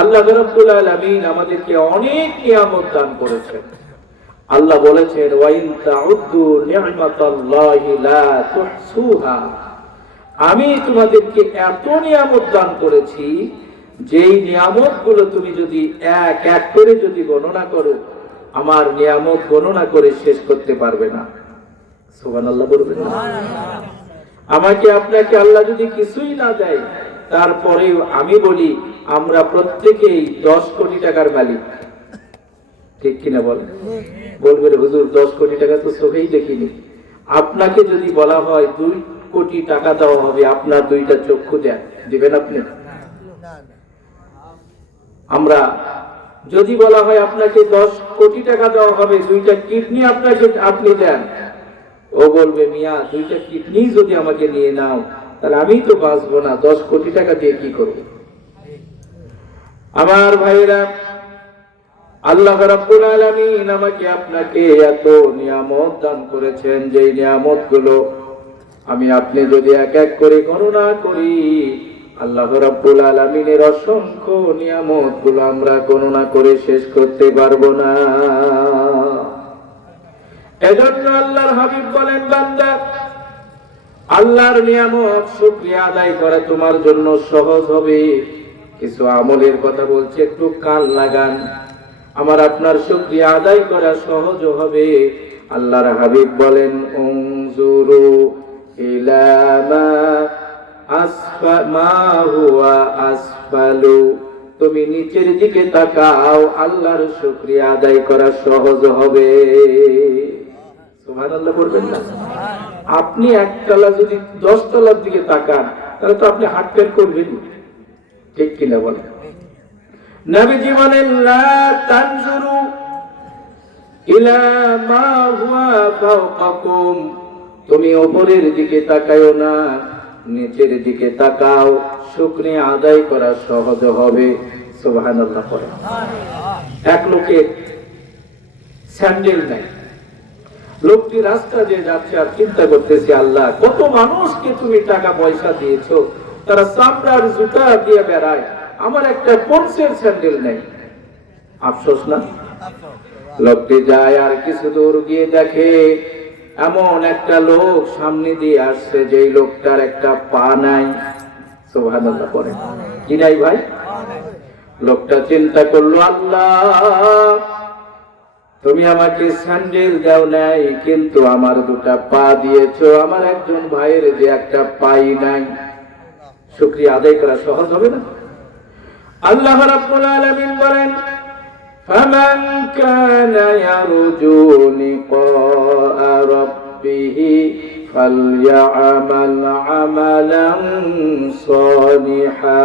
আল্লাহ রাব্বুল আলামিন আমাদেরকে অনেক নিয়ামত দান করেছেন। আল্লাহ বলেছেন, ওয়া ইন তাউদ্দু নি'মাতাল্লাহি লা তুহসুহা। আমি তোমাদেরকে এত নিয়ামত দান করেছি, যেই নিয়ামতগুলো তুমি যদি এক এক করে যদি গণনা করো, আমার নিয়ামত গণনা করে শেষ করতে পারবে না। সুবহানাল্লাহ বলবেন না? আমাকে আপনাকে আল্লাহ যদি কিছুই না দেয়, তারপরেও আমি বলি আমরা প্রত্যেকেই 10 কোটি টাকার মালিক। ঠিক কিনা বলেন? বলবেন হুজুর 10 কোটি টাকা তো চোখেই দেখিনি। আপনাকে যদি বলা হয় 2 কোটি টাকা দেওয়া হবে, আপনার 2টা চক্ষু দেন, দিবেন আপনি? আমরা যদি বলা হয় আপনাকে 10 কোটি টাকা দেওয়া হবে, 2টা কিডনি আপনাকে আপনি দেন, ও বলবে মিয়া 2টা কিডনি যদি আমাকে নিয়ে নাও, তাহলে আমি তো বাঁচবো না, 10 কোটি টাকা দিয়ে কি করব? আমার ভাইরা, আল্লাহ রাব্বুল আলামিন আমাকে আপনাকে এত নিয়ামত দান করেছেন, যে নিয়ামতগুলো আমি আপনি যদি এক এক করে গণনা করি, আল্লাহ রাব্বুল আলামিনের অসংখ্য নিয়ামতগুলো আমরা গণনা করে শেষ করতে পারবো না। এজন্য আল্লাহর হাবিব বলেন, বান্দা, আল্লাহর নিয়ামত শুকরিয়া আদায় করা তোমার জন্য সহজ হবে। কিছু আমলের কথা বলছে, একটু কান লাগান। আমার আপনার শুকরিয়া আদায় করা সহজ হবে। আল্লাহর হাবিব বলেন, উনজুরু ইলা মা হুয়া আসফালু। তুমি নিচের দিকে তাকাও, আল্লাহর শুকরিয়া আদায় করা সহজ হবে। সুবহানাল্লাহ বলবেন না? আপনি একতলা যদি 10 তলার দিকে তাকান, তাহলে তো আপনি হার্ট ফেল করবেন। ঠিক কিনা বলেন? নবীজি বলেন, লা তানজুরু ইলা মা হুয়া ফাওকাকুম। তুমি উপরের দিকে তাকায়ও না, নিচের দিকে তাকাও, শুকরিয়া আদায় করা সহজ হবে। সুবহানাল্লাহ পড়েন। এক লোকের স্যান্ডেল নাই, লোকটি রাস্তা দিয়ে যাচ্ছে আর চিন্তা করতেছে, আল্লাহ কত মানুষকে তুমি টাকা পয়সা দিয়েছো, তারা চামড়ার জুতা দিয়ে বেড়ায়, আমার একটা পন্সের স্যান্ডেল নেই। আফসোস না? লোকটি যায় আর কিছু দূর গিয়ে দেখে এমন একটা লোক সামনে দিয়ে আসছে, যেই লোকটার একটা পা নাই। সুবহানাল্লাহ পড়েন। কি নাই ভাই? লোকটা চিন্তা করলো, আল্লাহ তুমি আমাকে স্যান্ডেল দাও নাই, কিন্তু আমার 2টা পা দিয়েছো, আমার একজন ভাইয়ের যে একটা পাই নাই। শুকরিয়া আদায় করা সহজ হবে না? আল্লাহ রাব্বুল আলামিন বলেন, ফামান কানা ইয়ারজু লিকা রাব্বিহি ফালইআমাল আমালান সালিহা।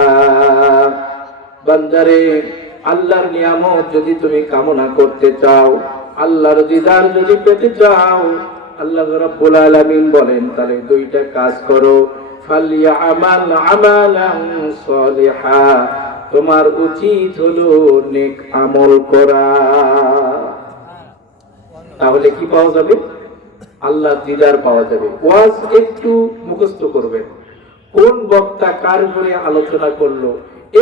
বান্দারে, আল্লাহর নিয়ামত যদি তুমি কামনা করতে চাও, আল্লাহর দিদার যদি পেতে চাও, আল্লাহ রাব্বুল আলামিন বলেন, তাহলে 2টা কাজ করো। ফালইআমাল আমালান সালিহা। তোমার উচিত হলো নেক আমল করা। তাহলে কি পাওয়া যাবে? আল্লাহর দিদার পাওয়া যাবে। ওয়াজ একটু মুখস্থ করবেন, কোন বক্তা কার উপরে আলোচনা করলো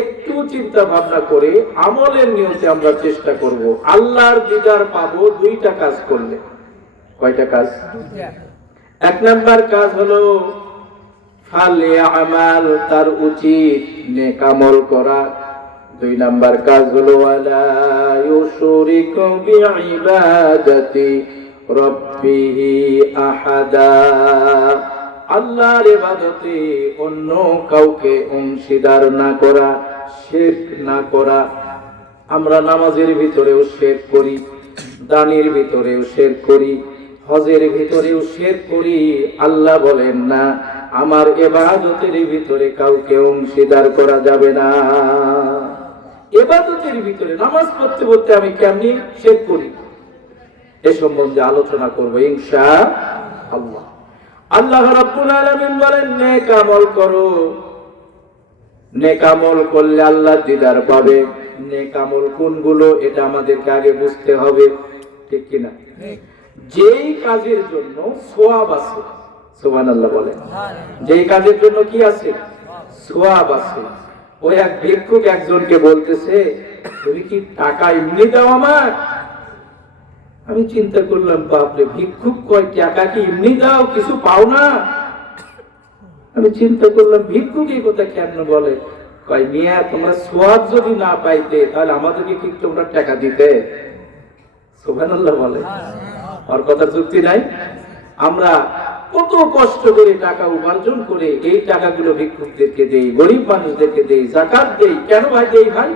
একটু চিন্তা ভাবনা করে আমলের নিয়তে আমরা চেষ্টা করব। আল্লাহর দিদার পাবো 2টা কাজ করলে। কয়টা কাজ? 1 নাম্বার কাজ হলো ফালইআমাল, তার উচিত নেক আমল করা। 2 নাম্বার কাজ হলো ওয়ালা ইউশরিকু বিইবাদাতি রাব্বিহি আহাদা। আল্লাহর ইবাদতে অন্য কাউকে অংশীদার না করা, শিরক না করা। আমরা নামাজের ভিতরেও শিরক করি, দানের ভিতরেও শিরক করি, হজের ভিতরেও শিরক করি। আল্লাহ বলেন না, আমার ইবাদতের ভিতরে কাউকে অংশীদার করা যাবে না। ইবাদতের ভিতরে নামাজ পড়তে পড়তে আমি কেমনি শিরক করি, এ সম্বন্ধে আলোচনা করব ইনশাআল্লাহ। আল্লাহ রাব্বুল আলামিন বলেন, নেক আমল করো। নেক আমল করলে আল্লাহ দিদার পাবে। নেক আমল কোনগুলো, এটা আমাদেরকে আগে বুঝতে হবে। ঠিক কিনা? যেই কাজের জন্য সওয়াব আছে, সুবহানাল্লাহ বলেন, যেই কাজের জন্য কি আছে? সওয়াব আছে। ওই এক ভিক্ষুক একজনকে বলতেছে, তুমি কি টাকা এমনি দাও আমার? আমি চিন্তা করলাম, বাপরে, ভিক্ষুক কয় টাকা কি এমনি দাও, কিছু পাও না? আমি চিন্তা করলাম, ভিক্ষুক এই কথা কেন বলে? কয়, মিয়া, তোমরা সোয়াব যদি না পাইতে তাহলে আমাদেরকে কি তোমরা টাকা দিতে? সুবহানাল্লাহ বলে। আর কথা যুক্তি নাই? আমরা কত কষ্ট করে টাকা উপার্জন করে এই টাকাগুলো ভিক্ষুকদেরকে দেই, গরিব মানুষদেরকে দেই, যাকাত দেই। কেন ভাই দেই ভাই?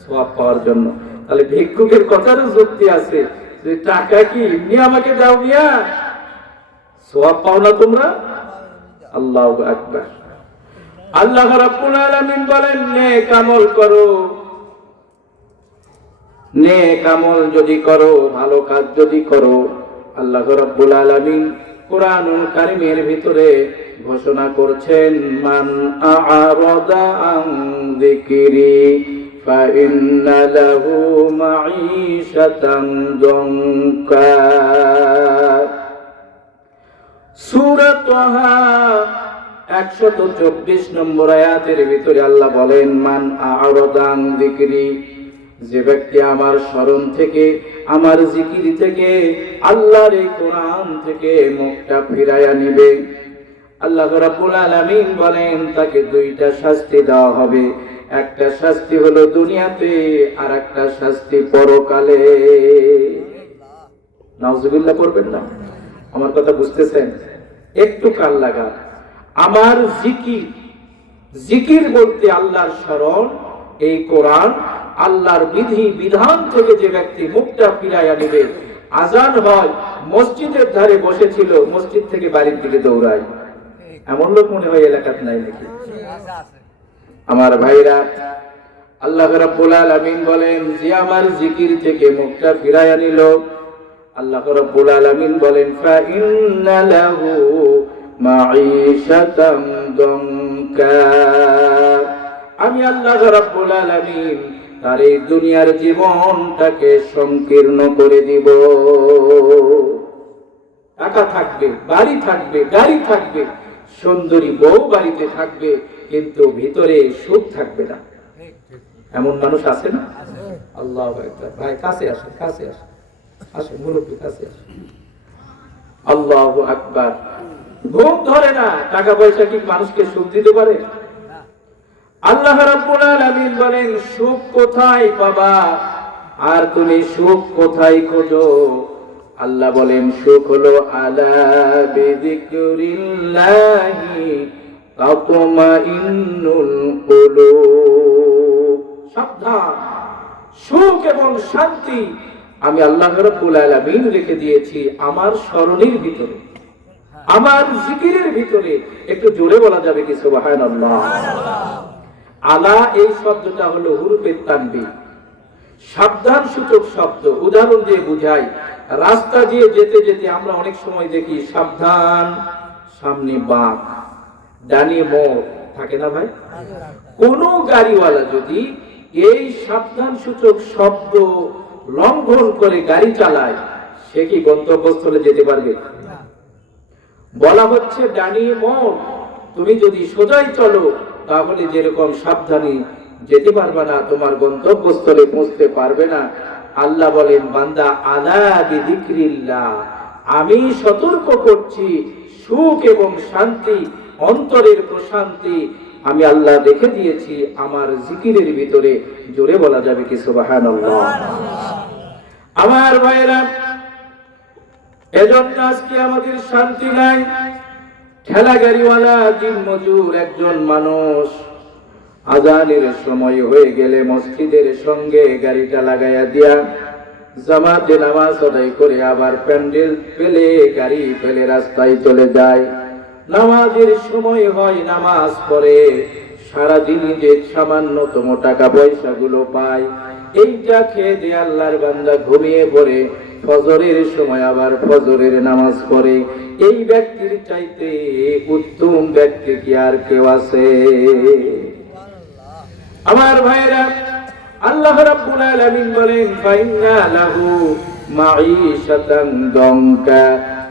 সোয়াব পাওয়ার জন্য। তাহলে ভিক্ষুকের কথারও যুক্তি আছে যে টাকা কি এমনি আমাকে দাও মিয়া, সোয়াব পাও না তোমরা? আল্লাহু আকবার। আল্লাহ রাব্বুল আলামিন বলেন, নেক আমল করো। নেক আমল যদি করো, ভালো কাজ যদি করো, আল্লাহ রাব্বুল আলামিন কুরআনুল কারীমের ভিতরে ঘোষণা করছেন, মান আ'রাদা আন যিকরি ফাইন্না লাহু মাঈশাতান দনকা। সূরা তাহা 124 নম্বর আয়াতের ভিতরে আল্লাহ বলেন, মান আ'রাদা আন যিকরি, যে ব্যক্তি আমার স্মরণ থেকে, আমার জিকির থেকে, আল্লাহর এই কোরআন থেকে মুখটা ফিরাইয়া নিবে, আল্লাহ রাব্বুল আলামিন বলেন তাকে দুইটা শাস্তি দেওয়া হবে। একটা শাস্তি হলো দুনিয়াতে, আর একটা শাস্তি পরকালে। নাউজুবিল্লাহ পড়বেন না? আমার কথা বুঝতেছেন? একটু কান লাগা। আমার জিকির, জিকির বলতে আল্লাহর স্মরণ, এই কোরআন, আল্লাহর বিধি বিধান থেকে যে ব্যক্তি মুখটা ফিরাইয়া নিবে, আজান হয়, মসজিদের ধারে বসেছিল, মসজিদ থেকে বাড়ির দিকে দৌড়ায়, এমন লোক মনে হয় এলাকাতে নাই নাকি? আমার ভাইরা, আল্লাহ রাব্বুল আলামিন বলেন, যে আমার জিকির থেকে মুখটা ফিরাইয়া নিল, আল্লাহ রাব্বুল আলামিন বলেন, ফা ইন্না লাহু মাঈশাতান দনকা, আমি আল্লাহ রাব্বুল আলামিন তার এই দুনিয়ার জীবনটাকে সংকীর্ণ করে দিব। টাকা থাকবে, বাড়ি থাকবে, গাড়ি থাকবে, সুন্দরী বউ বাড়িতে থাকবে, কিন্তু ভিতরে সুখ থাকবে না। এমন মানুষ আছে না? আল্লাহু আকবার। ভাই কাছে আসেন, কাছে আসেন, আসেন মুরব্বি, কাছে আসেন। আল্লাহু আকবার। ঘুম ধরে না, টাকা পয়সা কি মানুষকে সুখ দিতে পারে? আল্লাহ রাব্বুল আলামিন বলেন, সুখ কোথায় পাবা আর তুমি সুখ কোথায় খোঁজো? আল্লাহ বলেন, সুখ হলো আলা বিযিকরিল্লাহি তাতমাইন্নুল কুলুব। সাবধান, সুখ এবং শান্তি আমি আল্লাহ রাব্বুল আলামিন রেখে দিয়েছি আমার স্মরণের ভিতরে, আমার জিকিরের ভিতরে। একটু জোরে বলা যাবে কি সুবহানাল্লাহ? আলা এই শব্দটা হলো হুরফে তানবিহ, সাবধান সূচক শব্দ। উদাহরণ দিয়ে বুঝাই, রাস্তা দিয়ে যেতে যেতে আমরা অনেক সময় দেখি সাবধান, সামনে বাঁক, ডানে মোড়, থাকে না ভাই? কোন গাড়িওয়ালা যদি এই সাবধান সূচক শব্দ লঙ্ঘন করে গাড়ি চালায়, সে কি গন্তব্যস্থলে যেতে পারবে? বলা হচ্ছে ডানে মোড়, তুমি যদি সোজাই চলো তাহলে যেরকম সাবধানে যেতে পারবে না, তোমার গন্তব্যস্থলে পৌঁছতে পারবে না। আল্লাহ বলেন, বান্দা আলা বিযিকরিল্লাহ, আমি সতর্ক করছি, সুখ এবং শান্তি, অন্তরের প্রশান্তি আমি আল্লাহ রেখে দিয়েছি আমার জিকিরের ভিতরে। জোরে বলা যাবে কি সুবহানাল্লাহ? আমার ভাইরা, এজন্য আজকে আমাদের শান্তি নাই। ঠেলা গাড়িওয়ালা, দিন মজুর একজন মানুষ আজানের সময় হয়ে গেলে মসজিদের সঙ্গে গাড়িটা লাগাইয়া দিয়া জামাতে নামাজ আদায় করে আবার প্যান্ডেল ফেলে, গাড়ি ফেলে রাস্তায় চলে যায়। নামাজের সময় হয়, নামাজ পড়ে, সারাদিনই যে সামান্যতম টাকা পয়সা গুলো পায়, এইটা খেয়ে দিয়ে আল্লাহর বান্দা ঘুমিয়ে পড়ে। ফজরের সময় আবার ফজরের নামাজ পড়ে। এই ব্যক্তির চাইতে উত্তম ব্যক্তি কি আর কেউ আছে? আমার ভাইরা, আল্লাহ রাব্বুল আলামিন বলেন, ফাইন্না লাহু মাঈশাতান দনকা,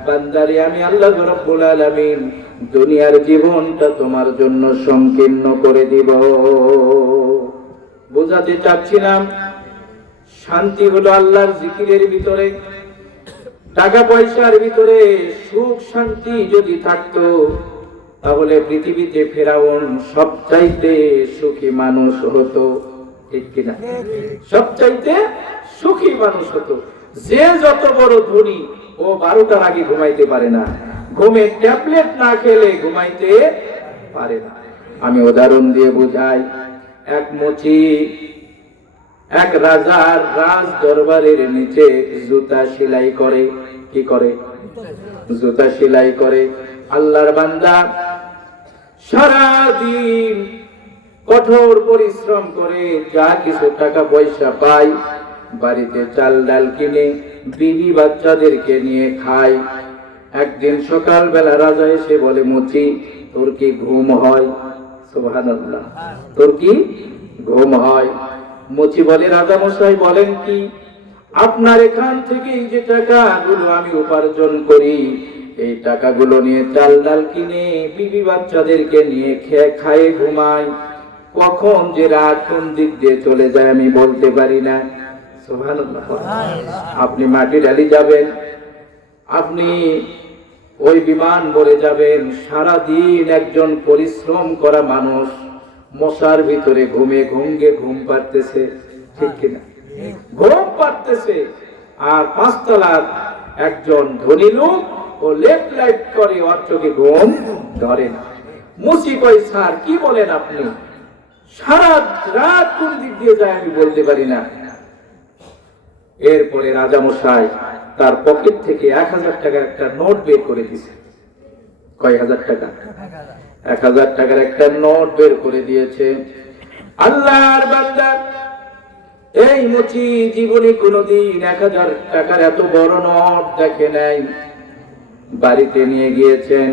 বান্দারে আমি আল্লাহ রাব্বুল আলামিন দুনিয়ার জীবনটা তোমার জন্য সংকীর্ণ করে দিব। বোঝাতে চাচ্ছিলাম শান্তি হলো আল্লাহর জিকিরের ভিতরে। টাকা পয়সার ভিতরে সুখ শান্তি যদি থাকতো তাহলে পৃথিবীতে ফেরাউন সবচাইতে সুখী মানুষ হতো, ঠিক কিনা? সবচাইতে সুখী মানুষ হতো। যে যত বড় ধনী ও 12টার আগে ঘুমাইতে পারে না, ঘুমে ট্যাবলেট না খেলে ঘুমাইতে পারে না। আমি উদাহরণ দিয়ে বুঝাই। এক মুচি এক রাজার রাজ দরবারের নিচে জুতা সেলাই করে। কি করে? জুতা সেলাই করে। আল্লাহর বান্দা সারাদিন কঠোর পরিশ্রম করে যা কিছু টাকা পয়সা পায়, বাড়িতে চাল ডাল কিনে বিবি বাচ্চাদেরকে নিয়ে খায়। একদিন সকালবেলা রাজা এসে বলে, মুচি তোর কি ঘুম হয়? সুবহানাল্লাহ, তোর কি ঘুম হয়? মুচি বলে, রাজা মশাই বলেন কি? আপনার এখান থেকে যে টাকাগুলো আমি উপার্জন করি, এই টাকাগুলো নিয়ে চাল ডাল কিনে বিবি বাচ্চাদেরকে নিয়ে খায়ে ঘুমাই। কখন যে রাত কোন দিক দিয়ে চলে যায় আমি বলতে পারি না। সুবহানাল্লাহ। আপনি মাটি ডালি যাবেন, আপনি ওই বিমান ভরে যাবেন। সারাদিন একজন পরিশ্রম করা মানুষ মশার ভিতরে ঘুমে ঘুম পাড়তেছে, ঠিক কিনা? ঘুম পাড়তেছে। আর 5 তলার একজন ধনী লোক ও লেফট লাইট করে, ওর চোখে ঘুম ধরে না। মুচি কই, স্যার কি বলেন আপনি? সারা রাত কোন দিক দিয়ে যায় আমি বলতে পারি না। এরপরে রাজা মশাই তার পকেট থেকে 1000 টাকার একটা নোট বের করে দিয়েছে। কয় হাজার টাকা? 1000 টাকার একটা নোট বের করে দিয়েছে। আল্লাহর বান্দা এই মুচি জীবনে কোনোদিন 1000 টাকার এত বড় নোট দেখে নাই। বাড়িতে নিয়ে গিয়েছেন,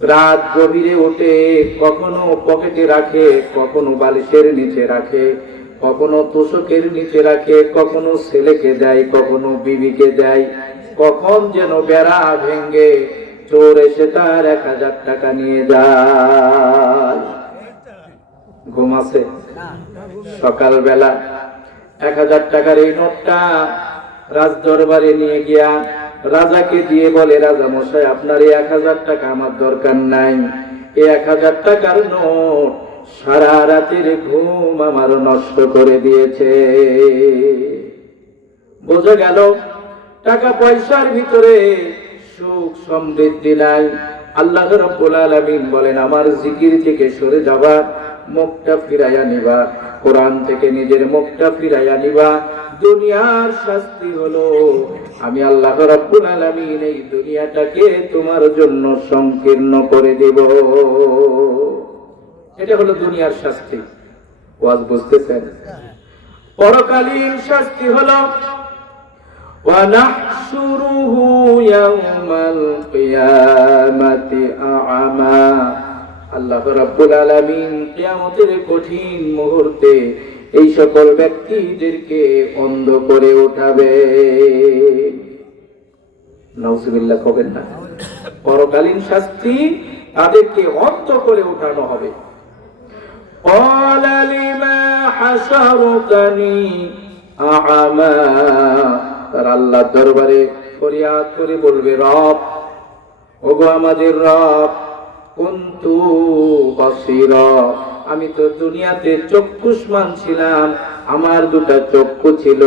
রাত গভীরে উঠে কখনো পকেটে রাখে, কখনো বালিশের নিচে রাখে, কখনো তোষকের নিচে রাখে, কখনো ছেলেকে দেয়, কখনো বিবিকে দেয়। কখন যেন বেড়া ভেঙ্গে চোর এসে তার 1000 টাকা নিয়ে যায়। ঘুম আছে? সকালবেলা 1000 টাকার এই নোটটা রাজ দরবারে নিয়ে গিয়া রাজাকে দিয়ে বলে, রাজা মশাই আপনার এই 1000 টাকা আমার দরকার নাই। এই 1000 টাকার নোট সারা রাতের ঘুম আমার নষ্ট করে দিয়েছে। বোঝা গেল টাকা পয়সার ভিতরে সুখ সমৃদ্ধি নাই। আল্লাহ রাব্বুল আলামিন বলেন, আমার জিকির থেকে সরে যাবা, মুখটা ফিরাইয়া নিবা, কোরআন থেকে নিজের মুখটা ফিরাইয়া নিবা। দুনিয়ার শাস্তি হলো আমি আল্লাহ রাব্বুল আলামিন এই দুনিয়াটাকে তোমার জন্য সংকীর্ণ করে দেব। এটা হলো দুনিয়ার শাস্তি। ওয়াজ বুঝতেছেন? পরকালীন শাস্তি হলো ওয়ানাহশুরুহু ইয়াওমাল কিয়ামাতি আ'মা। আল্লাহ রাব্বুল আলামিন কিয়ামতের কঠিন মুহূর্তে এই সকল ব্যক্তিদেরকে অন্ধ করে উঠাবে। নাউজুবিল্লাহ কবেন না। পরকালীন শাস্তি, তাদেরকে অন্ধ করে উঠানো হবে। ক্বালা লিমা হাশারতানি আ'মা। তার আল্লাহর দরবারে ফরিয়াদ করে বলবে, রব, ওগো আমাদের রব, কুনতু বাসীরা, আমি তো দুনিয়াতে চক্ষুষ্মান ছিলাম, আমার 2টা চক্ষু ছিল,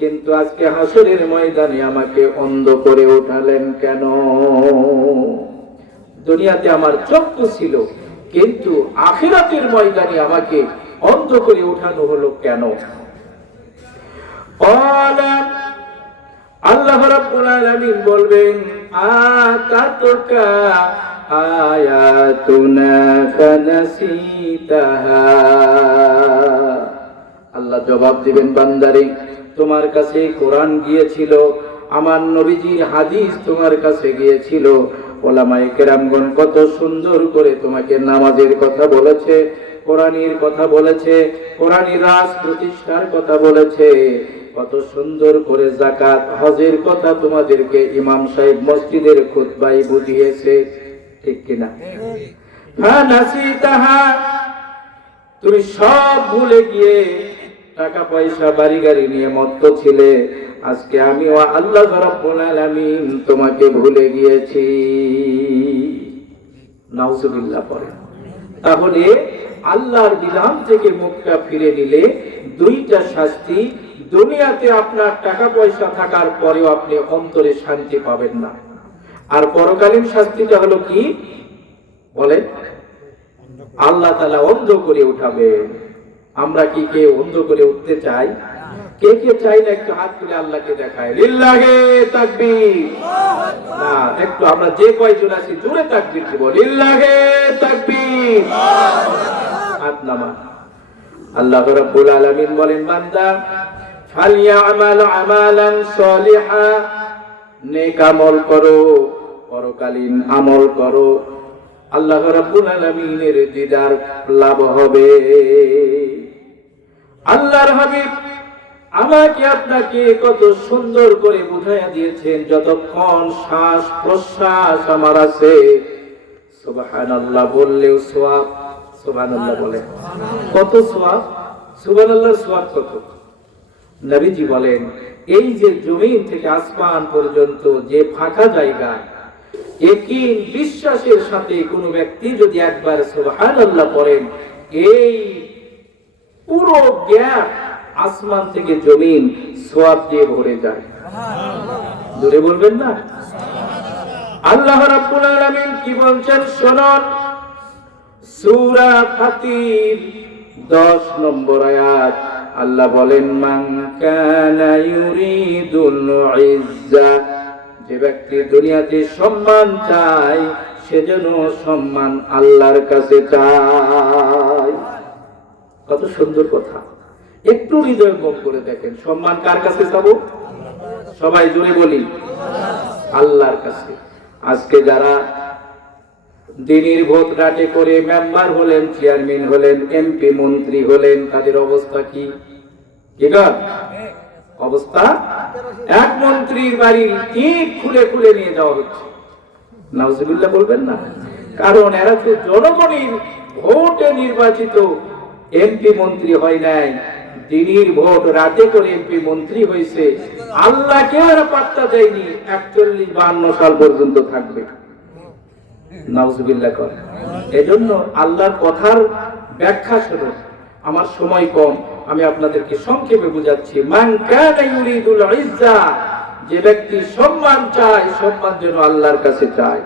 কিন্তু আজকে হাসরের ময়দানে আমাকে অন্ধ করে উঠালেন কেন? দুনিয়াতে আমার চক্ষু ছিল, কিন্তু আখিরাতের ময়দানে আমাকে অন্ধ করে উঠানো হলো কেন? আল্লাহ রাব্বুল আলামিন বলবেন, আতাতুকা আয়াতুনা ফানাসিতাহা। আল্লাহ জবাব দিবেন, বান্দারে তোমার কাছে কোরআন গিয়েছিল, আমার নবীজির হাদিস তোমার কাছে গিয়েছিল, ওলামায়ে কেরামগণ কত সুন্দর করে তোমাকে নামাজের কথা বলেছে, কোরআনের কথা বলেছে, কোরআনের রাজ প্রতিষ্ঠার কথা বলেছে, কত সুন্দর করে যাকাত হজের কথা তোমাদেরকে ইমাম সাহেব মসজিদের খুতবায় বুঝিয়েছে। ঠিক কিনা? ফানাসিতাহা, তুমি সব ভুলে গিয়ে টাকা পয়সা বাড়ি গাড়ি নিয়ে মত্ত ছিলে, আজকে আমি ও আল্লাহ রাব্বুল আলামিন তোমাকে ভুলে গিয়েছি। নাউজুবিল্লাহ পড়ে। তাহলে আল্লাহর বিধান থেকে মুখটা ফিরে নিলে দুইটা শাস্তি, দুনিয়াতে আপনার টাকা পয়সা থাকার পরেও আপনি অন্তরে শান্তি পাবেন না, আর পরকালীন শাস্তিটা হলো কি বলেন? আল্লাহ তাআলা অন্ধ করে উঠাবেন। আমরা কি কেউ অন্ধ করে উঠতে চাই? কে কে চাই না? একটু হাত তুলে আল্লাহকে দেখায়, লিল্লাহে তাকবীর। না, একটু আমরা যে কয়জন আছি জোরে তাকবীর দিব, লিল্লাহে তাকবীর। হাত নামা। আল্লাহ রাব্বুল আলামিন বলেন, বান্দা ফালইয়ামাল আমালান সলিহা, নেক আমল করো, পরকালীন আমল করো, আল্লাহ রাব্বুল আলামিনের দিদার লাভ হবে। আল্লাহর হাবিব আমাকে আপনাকে কত সুন্দর করে বুঝাইয়া দিয়েছেন, যতক্ষণ শ্বাস প্রশ্বাস আমার আছে সুবহানাল্লাহ বললেও সওয়াব। সুবহানাল্লাহ বলে কত সওয়াব, সুবহানাল্লাহর সওয়াব কত। নবীজি বলেন, এই যে জমিন থেকে আসমান পর্যন্ত যে ফাঁকা জায়গা, ইয়াকিন বিশ্বাসের সাথে কোনো ব্যক্তি যদি একবার সুবহানাল্লাহ পড়েন, এই পুরো গ্যাপ আসমান থেকে জমিন সওয়াব দিয়ে ভরে যায়। জোরে বলবেন না? আল্লাহ রাব্বুল আলামিন কি বলছেন শুনুন, সূরা ফাতির 10 নম্বর আয়াত। আল্লাহ বলেন, মান কানা ইউরিদুল ইজ্জা, যে ব্যক্তি দুনিয়াতে সম্মান চায় সে যেন সম্মান আল্লাহর কাছে চায়। কত সুন্দর কথা। একটু হৃদয় গম করে দেখেন, সম্মান কার কাছে চাবো? সবাই জোরে বলি, আল্লাহর কাছে। আজকে যারা দিনের ভোট রাটে করে মেম্বার হলেন, চেয়ারম্যান হলেন, এমপি মন্ত্রী হলেন, তাদের অবস্থা কি? অবস্থা, এক মন্ত্রীর বাড়ি ইট খুলে খুলে নিয়ে যাওয়া হচ্ছে। নাউজুবিল্লাহ বলবেন না? কারণ এরা তো জনগণের ভোটে নির্বাচিত এমপি মন্ত্রী হয় নাই, দিনের ভোট রাতে করে এমপি মন্ত্রী হয়েছে। আল্লাহকেও এরা পাত্তা দেয়নি, 41-52 সাল পর্যন্ত থাকবে। নাউজুবিল্লাহ কর। এজন্য আল্লাহর কথার ব্যাখ্যা শুনুন। আমার সময় কম, আমি আপনাদেরকে সংক্ষেপে বুঝাচ্ছি। মান কানা ইউরিদুল ইজ্জা, যে ব্যক্তি সম্মান চায়, সম্মান যেন আল্লাহর কাছে চায়।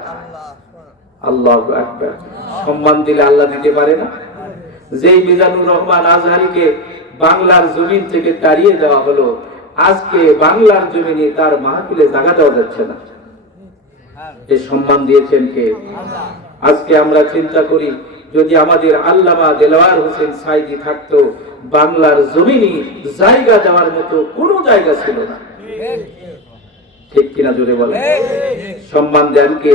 আল্লাহু আকবার। সম্মান দিলে আল্লাহ দিতে পারে না? যেই মিজানুর রহমান আজহারীকে বাংলার জমিন থেকে তাড়িয়ে দেওয়া হলো, আজকে বাংলার জমিনে তার মাহফিলে জায়গা দেওয়া যাচ্ছে না। এই সম্মান দিয়েছেন কে? আজকে আমরা চিন্তা করি, যদি আমাদের আল্লামা দেলোয়ার হোসেন সাইদি থাকতো, বাংলার জমিনে জায়গা দেওয়ার মতো কোনো জায়গা ছিল না। ঠিক কিনা জোরে বলে? সম্মান দেন কে?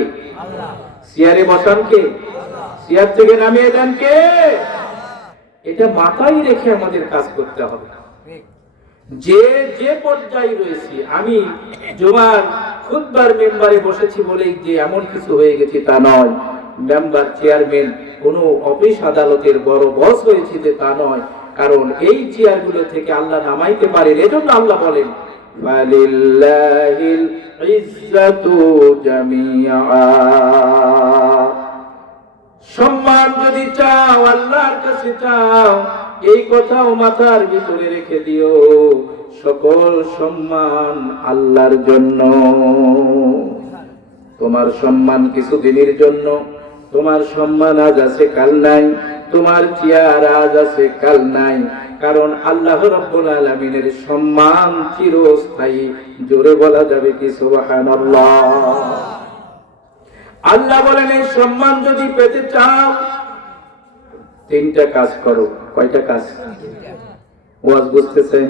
চেয়ারে বসান কে? চেয়ার থেকে নামিয়ে দেন কে? এটা মাথায় রেখে আমাদের কাজ করতে হবে। যে যে পর্যায়ে রয়েছি, আমি জুমার খুতবার মেম্বারে বসেছি বলেই যে এমন কিছু হয়ে গেছে তা নয়। মেম্বার, চেয়ারম্যান, কোন অফিস আদালতের বড় বস হয়েছে যে তা নয়। কারণ এই চেয়ারগুলো থেকে আল্লাহ নামাইতে পারেন। এজন্য আল্লাহ বলেন, ওয়ালিল্লাহিল ইজ্জাতু জামিআ। সম্মান যদি চাও আল্লাহর কাছে চাও, এই কথাও মাথার ভিতরে রেখে দিও, সকল সম্মান আল্লাহর জন্য। তোমার সম্মান কিছুদিনের জন্য, তোমার সম্মান আজ আছে কাল নাই, তোমার চেয়ার আজ আছে কাল নাই। কারণ আল্লাহ রাব্বুল আলামিনের সম্মান চিরস্থায়ী। জোরে বলা যাবে কি সুবহানাল্লাহ? আল্লাহ বলেন, এই সম্মান যদি পেতে চাও 3টা কাজ করো। কয়টা কাজ? ওয়াজ বুঝতেছেন?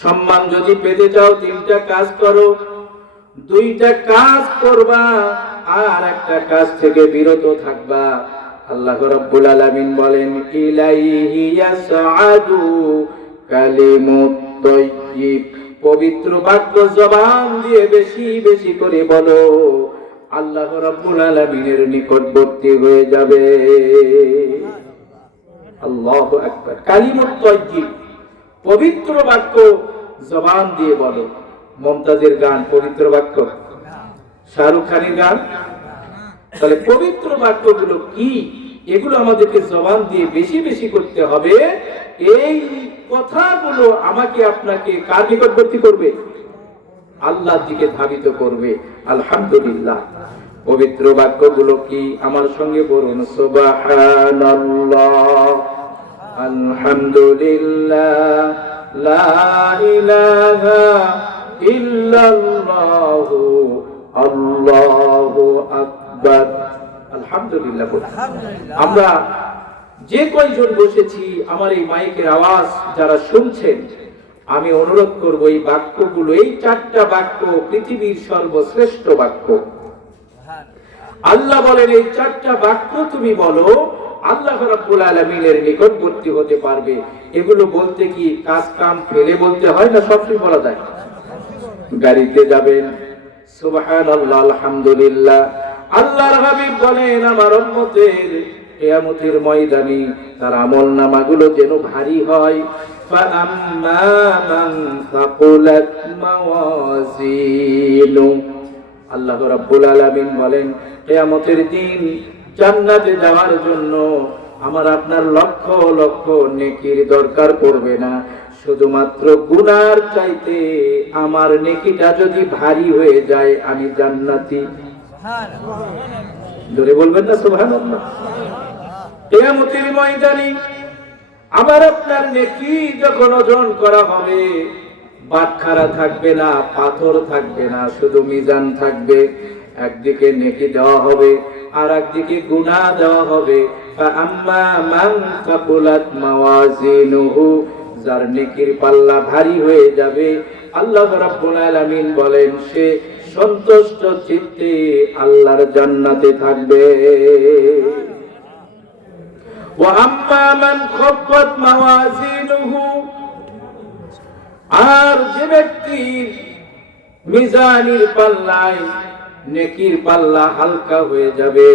সম্মান যদি পেতে চাও 3টা কাজ করো। 2টা কাজ করবা আর একটা কাজ থেকে বিরত থাকবা। আল্লাহ রাব্বুল আলামিন বলেন, ইলাইহি ইয়াসআদু কালিমুত তাইয়্যিব। পবিত্র বাক্য জবান দিয়ে বেশি বেশি করে বলো, আল্লাহ রাব্বুল আলামিনের নিকটবর্তী হয়ে যাবে। আল্লাহু আকবার। কালিমুত তাইয়্যিব, পবিত্র বাক্য জবান দিয়ে বলো। মুমতাজের গান পবিত্র বাক্য, শাহরুখ খানের গান। তাহলে পবিত্র বাক্যগুলো কি, এগুলো আমাদেরকে জবান দিয়ে বেশি বেশি করতে হবে। এই কথাগুলো আমাকে আপনাকে কার নিকটবর্তী করবে? আল্লাহর দিকে ধাবিত করবে। আলহামদুলিল্লাহ। পবিত্র বাক্যগুলো কি? আমার সঙ্গে বলুন সুবহানাল্লাহ, আলহামদুলিল্লাহ, লা ইলাহা ইল্লাল্লাহ, আল্লাহু আকবার। আলহামদুলিল্লাহ। আমরা যে কয়জন বসেছি, আমার এই মাইকের আওয়াজ যারা শুনছেন, আমি অনুরোধ করব এই বাক্যগুলো, এই 4টা বাক্য পৃথিবীর সর্বশ্রেষ্ঠ বাক্য। আল্লাহ বলেন এই 4টা বাক্য তুমি বলো, আল্লাহ রাব্বুল আলামিনের নিকটবর্তী হতে পারবে। এগুলো বলতে কি কাজ কাম ফেলে বলতে হয় না? সবসময় বলা যায়। গাড়িতে যাবেন সুবহানাল্লাহ, আলহামদুলিল্লাহ। আল্লাহর হাবিব বলেন আমার উম্মতের কিয়ামতের ময়দানে তার আমলনামাগুলো যেন ভারী হয়। ফাআম্মা মান সাকুলাত মাওয়াজিনু, আল্লাহ রাব্বুল আলামিন বলেন কিয়ামতের দিন জান্নাতে যাওয়ার জন্য আমার আপনার লক্ষ লক্ষ নেকির দরকার পড়বে না। শুধুমাত্র গুনার চাইতে আমার নেকিটা যদি ভারী হয়ে যায়, আমি জান্নাতি। জোরে বলবেন না সুবহানাল্লাহ। কিয়ামতের ময়দানে আমার আপনার নেকি যখন ওজন করা হবে, বাটখারা থাকবে না, পাথর থাকবে না, শুধু মিজান থাকবে। একদিকে নেকি দেওয়া হবে আর একদিকে গুনাহ দেওয়া হবে। ফাআম্মা মান সাকুলাত মাওয়াজিনুহু, যার নেকির পাল্লা ভারী হয়ে যাবে, আল্লাহ রাব্বুল আলামিন বলেন সে সন্তুষ্ট চিত্তে আল্লাহর জান্নাতে থাকবে। ওয়া আম্মা মান খাফফাত মাওয়াজিনুহু, আর যে ব্যক্তি মিজানের পাল্লায় নেকির পাল্লা হালকা হয়ে যাবে,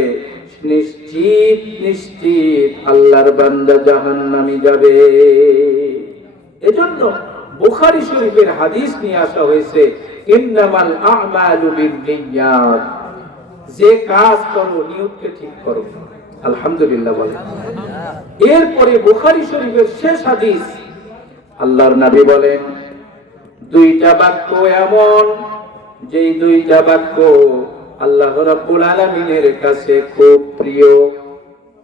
নিশ্চিত নিশ্চিত আল্লাহর বান্দা জাহান্নামে যাবে। এজন্য বুখারী শরীফের হাদিস নিয়ে আসা হয়েছে, ইন্নামাল আ'মালু বিন্নিয়াত, যে কাজ করো নিয়তকে ঠিক করো। আলহামদুলিল্লাহ বলে। এরপরে বুখারী শরীফের শেষ হাদিস, আল্লাহর নবী বলেন 2টা বাক্য এমন, যেই 2টা বাক্য আল্লাহ রাব্বুল আলামিনের কাছে খুব প্রিয়।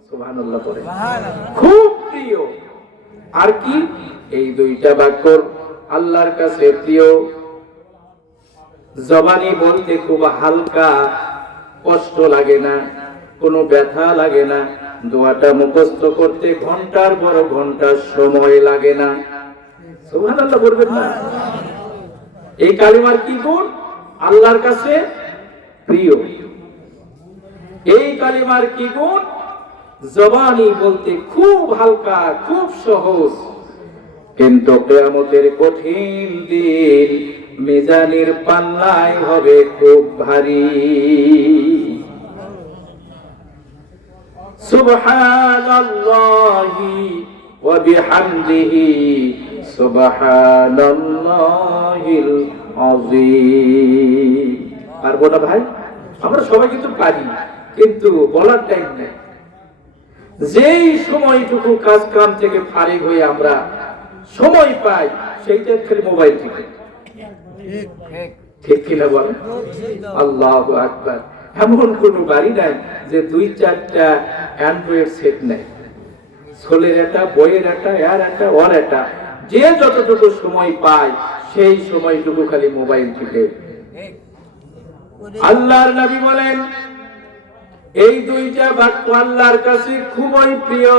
সুবহানাল্লাহ পড়ে, খুব প্রিয়। আর কি? এই 2টা বাক্য আল্লাহর কাছে প্রিয়। জবানি বলতে খুব হালকা, কষ্ট লাগে না, কোনো ব্যথা লাগে না। দোয়াটা মুখস্থ করতে ঘন্টার পর ঘন্টা সময় লাগে না। সুবহানাল্লাহ বলবেন না? এই কালিমার কি গুণ? আল্লাহর কাছে প্রিয়। এই কালিমার কি গুণ? জবানি বলতে খুব হালকা, খুব সহজ, কিন্তু কিয়ামতের কঠিন দিন মিজানের পাল্লায় হবে খুব ভারী। সুবহানাল্লাহি ওয়া বিহামদিহি সুবহানাল্লাহিল আযীম। পারবো না ভাই? আমরা সবাই কিন্তু পারি, কিন্তু বলার টাইম নেই। যেই সময়টুকু কাজ কাম থেকে ফারিগ হয়ে আমরা সময় পাই, সেইটা খালি মোবাইল থেকে। ঠিক কিনা বলেন? আল্লাহু আকবার। এমন কোন বাড়ি নাই যে 2-4টা অ্যান্ড্রয়েড সেট নেই। ছোলের একটা, বইয়ের একটা, এর একটা, ওর একটা। যে যতটুকু সময় পায় সেই সময়টুকু খালি মোবাইল থেকে। আল্লাহর নবী বলেন এই 2টা বাক্য আল্লাহর কাছে খুবই প্রিয়।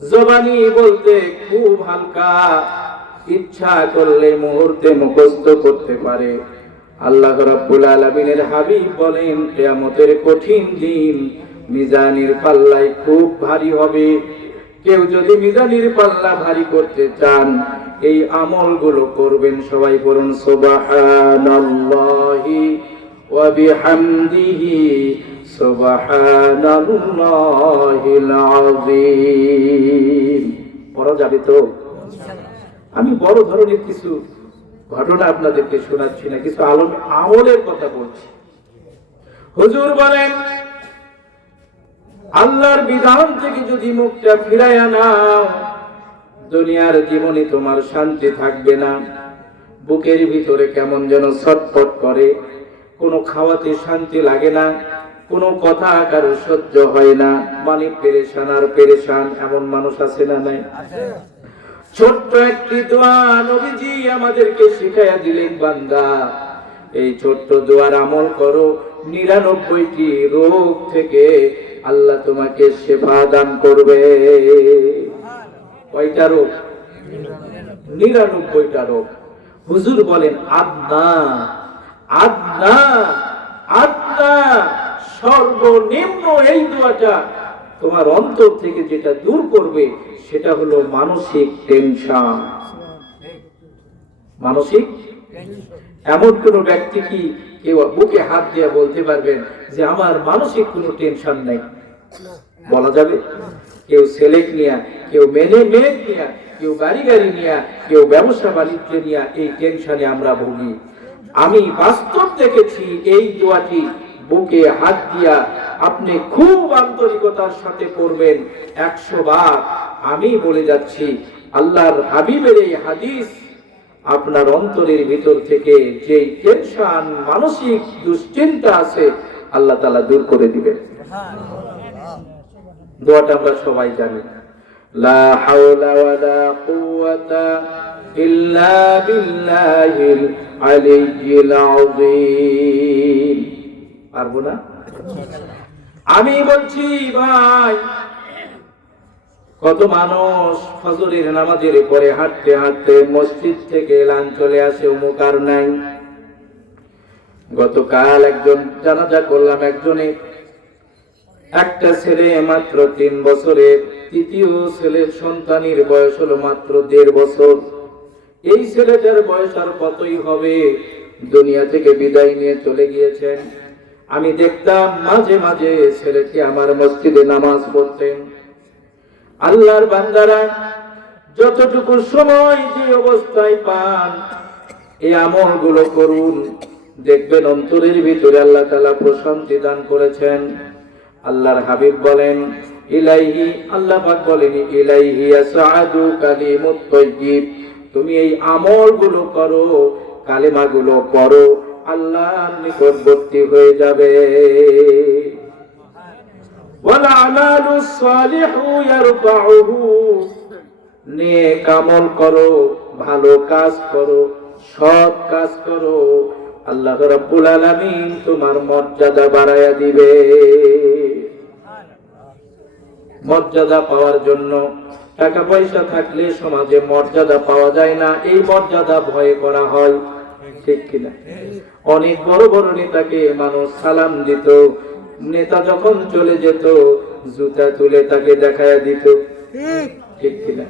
জবানি বলতে খুব হালকা, ইচ্ছা করলে মুহূর্তে মুখস্থ করতে পারে। আল্লাহ রাব্বুল আলামিনের হাবিব বলেন কিয়ামতের কঠিন দিন মিজানের পাল্লায় খুব ভারী হবে। কেউ যদি মিজানের পাল্লা ভারী করতে চান, এই আমলগুলো করবেন। সবাই বলুন সুবহানাল্লাহি ওয়া বিহামদিহি সুবহানাল্লাহিল আযীম। পড়া যাবে তো? আমি বড় ধরনের কিছু ঘটনা আপনাদেরকে শোনাচ্ছি না, কিছু আমলের কথা বলছি। হুজুর বলেন, আল্লাহর বিধান থেকে যদি মুখটা ফিরাইয়া নাও, দুনিয়ার জীবনে তোমার শান্তি থাকবে না। বুকের ভিতরে কেমন যেন ছটফট করে, কোনো খাওয়াতে শান্তি লাগে না, কোনো কথা কারো সহ্য হয় না, মানে পেরেশান আর পেরেশান। এমন মানুষ আছে না নাই? ছোট্ট একটি দোয়া নবীজি আমাদেরকে শিখাইয়া দিলেন, বান্দা এই ছোট্ট দোয়ার আমল করো, 99টি রোগ থেকে আল্লাহ তোমাকে সেবা দান করবে। কয়টা রোগ? 99টা রোগ। হুজুর বলেন, আদনা আদনা আদনা, সর্বনিম্ন এই দোয়াটা তোমার অন্তর থেকে যেটা দূর করবে সেটা হলো মানসিক টেনশন। মানসিক, এমন কোন ব্যক্তি কি কেউ বুকে হাত দিয়ে বলতে পারবেন যে আমার মানসিক কোনো টেনশন নাই? বলা যাবে? কেউ ছেলে নিয়া, কেউ মেয়ে নিয়া, কেউ গাড়ি নিয়া, কেউ ব্যবসা বাণিজ্য নিয়া এই টেনশনে আমরা ভুগি। আমি বাস্তব দেখেছি এই দোয়াটি বুকে হাত দিয়া আপনি খুব আন্তরিকতার সাথে করবেন 100 বার। আমি বলে যাচ্ছি, আল্লাহর হাবিবের এই হাদিস আপনার অন্তরের ভিতর থেকে যে টেনশন, মানসিক দুশ্চিন্তা আছে, আল্লাহ তাআলা দূর করে দিবেন। দোয়াটা আমরা সবাই জানি, লা হাওলা ওয়ালা কুওয়াতা ইল্লা বিল্লাহিল আলিয়্যিল আযীম। পারবো না? আমি বলছি ভাই, কত মানুষ ফজরের নামাজের পরে হাঁটতে হাঁটতে মসজিদ থেকে এলান চলে আসে, অমুক আর নাই। গতকাল একজন জানাজা করলাম, একজনের একটা ছেলে মাত্র 3 বছরের, তৃতীয় ছেলের সন্তানের বয়স হলো মাত্র 1.5 বছর। এই ছেলেটার বয়স আর কতই হবে, দুনিয়া থেকে বিদায় নিয়ে চলে গিয়েছেন। আমি দেখতাম মাঝে মাঝে ছেলেটি আমার মসজিদে নামাজ পড়তেন। আল্লাহর বান্দারা যতটুকু সময় যে অবস্থায় পান এই আমলগুলো করুন, দেখবেন অন্তরের ভিতরে আল্লাহ তাআলা প্রশান্তি দান করেছেন। আল্লাহর হাবিব বলেন, ইলাইহি, আল্লাহ পাক বলেন, ইলাইহি ইয়াসআদু কালিমুত তাইয়্যিব। তুমি এই আমলগুলো করো, কালেমাগুলো পড়ো, আল্লাহর নিকটবর্তী হয়ে যাবে। ওয়াল আমালুস সালিহু ইয়ারফাউহু, নেক আমল করো, ভালো কাজ করো, সৎ কাজ করো, আল্লাহ রাব্বুল আলামিন তোমার মর্যাদা বাড়ায়া দিবে। মর্যাদা পাওয়ার জন্য টাকা পয়সা থাকলে সমাজে মর্যাদা পাওয়া যায় না, এই মর্যাদা ভয় করা হয়, ঠিক কিনা? অনেক বড় বড় নেতাকে মানুষ সালাম দিত, নেতা যখন চলে যেত জুতা তুলে তাকে দেখায়া দিত, ঠিক কিনা?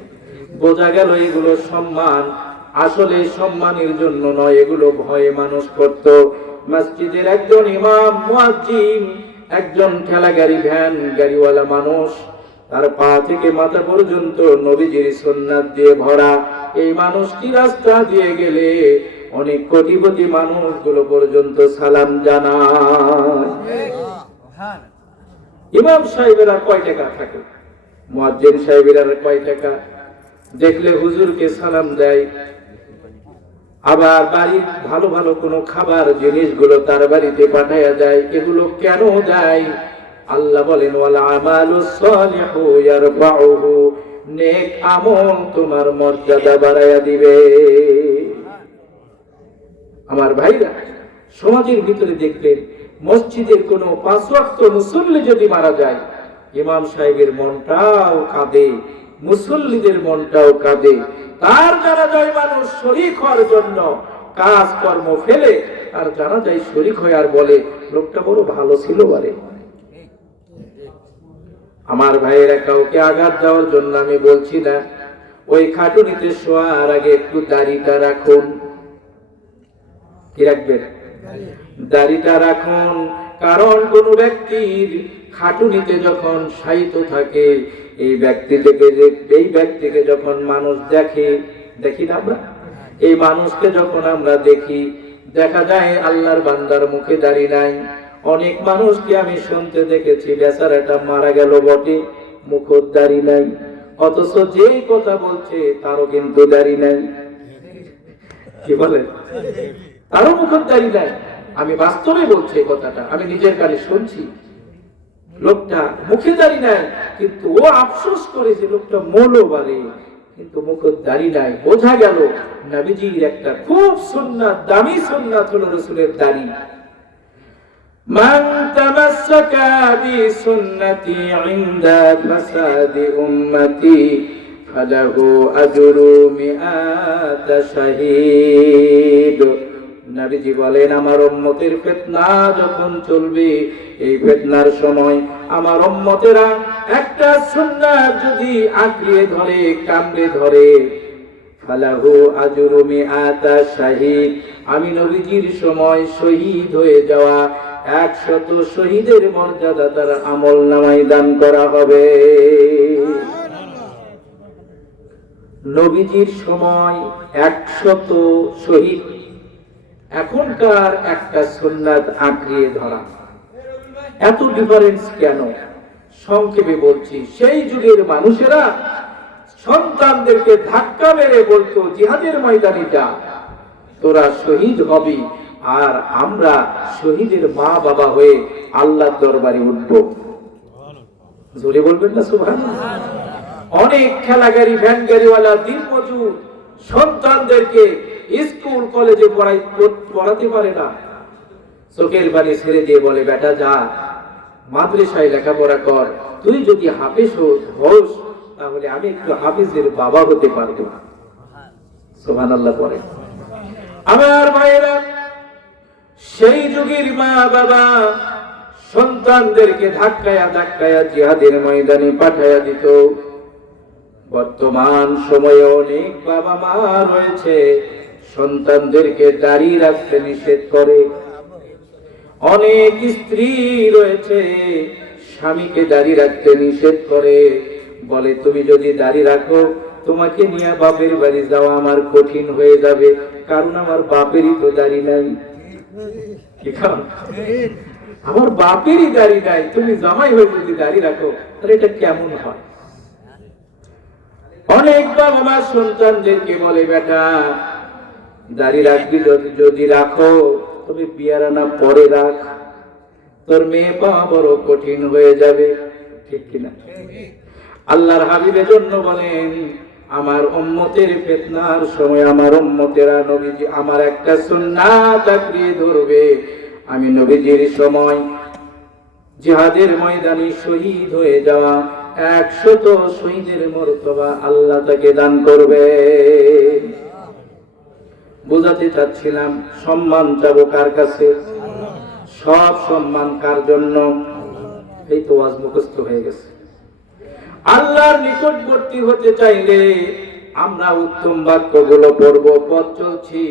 বোঝা গেল এগুলো সম্মান, আসলে সম্মানের জন্য নয়, এগুলো ভয়ে মানুষ করত। মসজিদের একজন ইমাম মুয়াজ্জিন, একজন ঠেলা গাড়ি ভ্যান গাড়িওয়ালা মানুষ, তার পা থেকে মাথা পর্যন্ত নবীজির সুন্নাত দিয়ে ভরা। এই মানুষটি রাস্তা দিয়ে গেলে অনেক কোটিপতি মানুষগুলো পর্যন্ত সালাম জানায়। ইমাম সাহেবেরা কয় টাকা থাকে, মুয়াজ্জিন সাহেবেরা কয় টাকা, দেখলে হুজুরকে সালাম দেয়। আবার বাড়ির ভালো ভালো কোনো খাবার জিনিসগুলো তার বাড়িতে পাঠায়া দেয়। এগুলো কেন দেয়? আল্লাহ বলেন, ওয়াল আমালুস সালিহু ইয়ারফাউহু, নেক আমল তোমার মর্যাদা বাড়ায়া দিবে। আমার ভাইরা, সমাজের ভিতরে দেখবেন মসজিদের কোনো 5 ওয়াক্ত মুসল্লি যদি মারা যায়, ইমাম সাহেবের মনটাও কাঁদে, মুসল্লিদের মনটাও কাঁদে। তার জানাজায় মানুষ শরীক হওয়ার জন্য কাজ কর্ম ফেলে তার জানাজায় শরীক হয় আর বলে, লোকটা বড় ভালো ছিল। আরে আমার ভাইয়েরা, কাউকে আঘাত দেওয়ার জন্য আমি বলছি না, ওই খাটুনিতে শোয়ার আগে একটু দাড়িটা রাখুন। কি রাখবেন? দাড়িটা রাখুন, কারণ কোন ব্যক্তির খাটুনিতে যখন শায়িত থাকে এই ব্যক্তিকে যখন মানুষ দেখি না আমরা, এই মানুষকে যখন আমরা দেখি, দেখা যায় আল্লাহর বান্দার মুখে দাড়ি নাই। অনেক মানুষকে আমি শুনতে দেখেছি বেচারাটা মারা গেল বটে, মুখের দাড়ি নাই, অথচ যেই কথা বলছে তারও কিন্তু দাড়ি নাই। কি বলে? তারও মুখের দাড়ি নাই। আমি বাস্তবে বলছি এই কথাটা, আমি নিজের কানে শুনছি। লোকটা মুখে দাড়ি নাই, কিন্তু ও আফসোস করে যে লোকটা মৌলবারে, কিন্তু মুখের দাড়ি নাই। বোঝা গেল নবীজির একটা খুব সুন্নাত, দামি সুন্নাত হলো রাসূলের দাড়ি। মান তামাসসাকা বিসুন্নতি ইনদা ফাসাদি উম্মতি ফালাহু আজরু মিআত শাহীদ। নবীজি বলেন, আমার উম্মতের ফিতনা যখন চলবে, এই ফিতনার সময় আমার উম্মতেরা একটা সুন্নাত যদি আঁকড়িয়ে ধরে, কামড়ে ধরে, ফালাহু আজরু মিআতা শাহীদ, আমি নবীজির সময় শহীদ হয়ে যাওয়া 100 শহীদের মর্যাদা তার আমলনামায় দান করা হবে। নবীজির সময় 100 শহীদ, এখনকার একটা সুন্নাত আঁকড়িয়ে ধরা, এত ডিফারেন্স কেন? সংক্ষেপে বলছি, সেই যুগের মানুষেরা সন্তানদেরকে ধাক্কা মেরে বলতো জিহাদের ময়দানে যা, তোরা শহীদ হবি, আর আমরা শহীদের মা বাবা হয়ে আল্লাহর দরবারে উঠব। জোরে বলবেন না সুবহানাল্লাহ? অনেক খেলাগাড়ি, ভ্যান গাড়িওয়ালা, দিনমজুর সন্তানদেরকে স্কুল কলেজে পড়াতে পারে না, চোখের পানি ছেড়ে দিয়ে বলে, বেটা যা মাদ্রাসায় লেখাপড়া কর, তুই যদি হাফেজ হোস তাহলে আমি একটু হাফেজের বাবা হতে পারবো। সুবহানাল্লাহ পড়ে। আমার ভাইয়েরা, সেই যুগের মা বাবা সন্তানদেরকে ধাক্কায়া জিহাদের ময়দানে পাঠায়া দিত। বর্তমান সময়ে অনেক বাবা মা রয়েছে সন্তানদেরকে দাড়ি রাখতে নিষেধ করে। অনেক স্ত্রী রয়েছে স্বামীকে দাড়ি রাখতে নিষেধ করে, বলে তুমি যদি দাড়ি রাখো তোমাকে নিয়ে বাপের বাড়ি যাওয়া আমার কঠিন হয়ে যাবে, কারণ আমার বাপেরই তো দাড়ি নাই। কি কারণ? আমার বাপেরই দাড়ি নাই, তুমি জামাই হয়ে যদি দাড়ি রাখো তাহলে এটা কেমন হয়? অনেক বাবা মা সন্তানদেরকে বলে, বেটা দাড়ি রাখবি যদি রাখো তবে বিয়ার আনা পরে রাখ, তোর মেয়ে পাওয়া বড় কঠিন হয়ে যাবে। ঠিক কিনা? আল্লাহর হাবিবের জন্য বলেন, আমার উম্মতের ফিতনার সময় আমার উম্মতেরা নবীজি আমার একটা সুন্নাত আঁকড়িয়ে ধরবে, আমি নবীজির সময় জিহাদের ময়দানে শহীদ হয়ে যাওয়া 100 শহীদের মর্তবা আল্লাহ তাকে দান করবে। বুঝাতে চাচ্ছিলাম, সম্মান চাবো কার কাছে? সব সম্মান কার জন্য? এই তো আজ মুখস্থ হয়ে গেছে। আল্লাহর নিকটবর্তী হতে চাইলে আমরা উত্তম বাক্যগুলো পড়বো। পথ চলছি,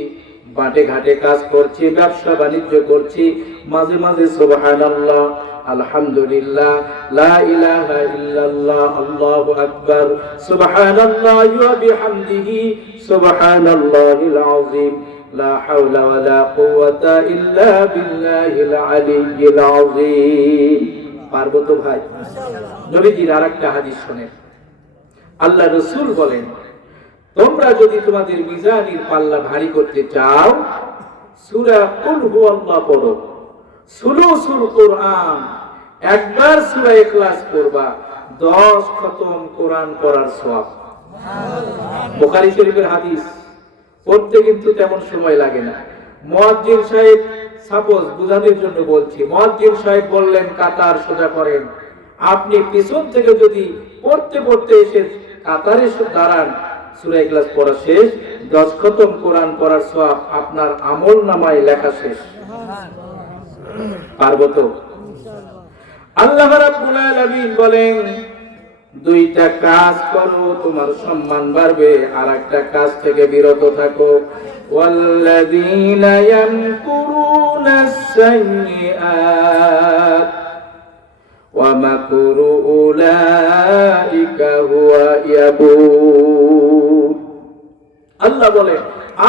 বাটে ঘাটে কাজ করছি, ব্যবসা বাণিজ্য করছি, মাঝে মাঝে সুবহানাল্লাহ, আলহামদুলিল্লাহ, লা ইলাহা ইল্লাল্লাহ, আল্লাহু আকবার, সুবহানাল্লাহি ওয়া বিহামদিহি, সুবহানাল্লাহিল আযীম, লা হাওলা ওয়া লা কুওয়াতা ইল্লা বিল্লাহিল আলিয়্যিল আযীম। পারবো তো ভাই? নবীজির আরেকটা হাদিস শুনেন। আল্লাহ রাসূল বলেন, তোমরা যদি তোমাদের মিজানের পাল্লা ভারী করতে চাও, সূরা কুল হুয়াল্লাহ পড়ো, সুলুসুল কোরআন, একবার সূরা ইখলাস পড়বা, 10 খতম কোরআন পড়ার সওয়াব। বুখারী শরীফের হাদিস, পড়তে কিন্তু তেমন সময় লাগে না। মুয়াজ্জিন সাহেব, সাপোজ বুঝানোর জন্য বলছি, মুয়াজ্জিন সাহেব বললেন কাতার সোজা করেন, আপনি পিছন থেকে যদি পড়তে পড়তে এসে কাতারে দাঁড়ান, সূরা ইখলাস পড়া শেষ, 10 খতম কোরআন পড়ার সওয়াব আপনার আমলনামায় লেখা শেষ। পারবো তো? আল্লাহ রাব্বুল আলামিন বলেন, দুইটা কাজ করো তোমার সম্মান বাড়বে, আর একটা কাজ থেকে বিরত থাকো। ওয়াল্লাযীনা ইয়ামকুরুন السيئات ومكر أولئك هو يبور আল্লাহ বলে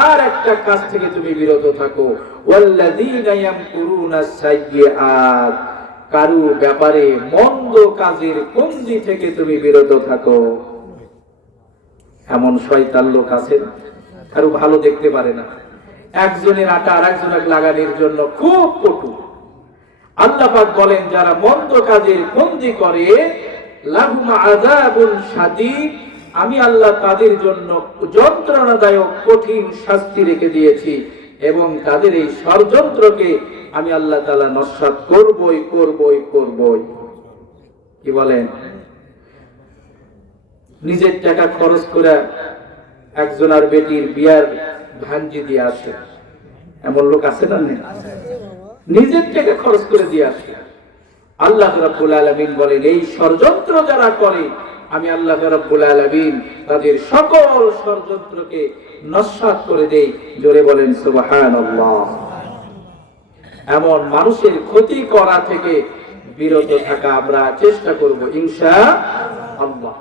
আর একটা কাজ থেকে তুমি বিরত থাকো ওয়াল্লাযীনা ইয়ামকুরুনা সাইয়্যাত কারু ব্যাপারে মন্দ কাজের কঞ্জি থেকে তুমি বিরত থাকো। এমন শয়তান লোক আছে কারু ভালো দেখতে পারে না, একজনের আটা আরেকজনের লাগানোর জন্য খুব কটু। আল্লাহ পাক বলেন যারা মন্দ কাজের কঞ্জি করে লাহুম আযাবুন শাদীদ, আমি আল্লাহ তাদের জন্য যন্ত্রণাদায়ক কঠিন শাস্তি রেখে দিয়েছি এবং তাদের এই ষড়যন্ত্রকে আমি আল্লাহ তাআলা নস্যাৎ করবই করবই করবই। কি বলেন? নিজের টাকা খরচ করে একজনের বেটির বিয়ার ভাঞ্জি দিয়ে আসে, এমন লোক আছে না? নিজের টাকা খরচ করে দিয়ে আসে। আল্লাহ রাব্বুল আলামিন বলেন এই ষড়যন্ত্র যারা করে আমি আল্লাহ রাব্বুল আলামিন তাদের সকল ষড়যন্ত্রকে নস্যাৎ করে দেই। জোরে বলেন সুবহানাল্লাহ। এমন মানুষের ক্ষতি করা থেকে বিরত থাকা আমরা চেষ্টা করব ইনশাআল্লাহ।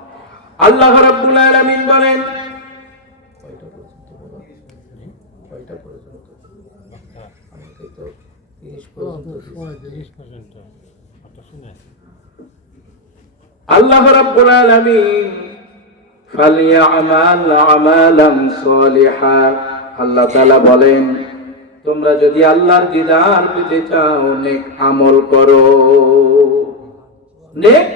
আল্লাহ রাব্বুল আলামিন বলেন আল্লাহ রাব্বুল আলামিন ফালিয়ামাল আমালান সালিহা, আল্লাহ তাআলা বলেন তোমরা যদি আল্লাহর দিদার পেতে চাও নেক আমল করো, নেক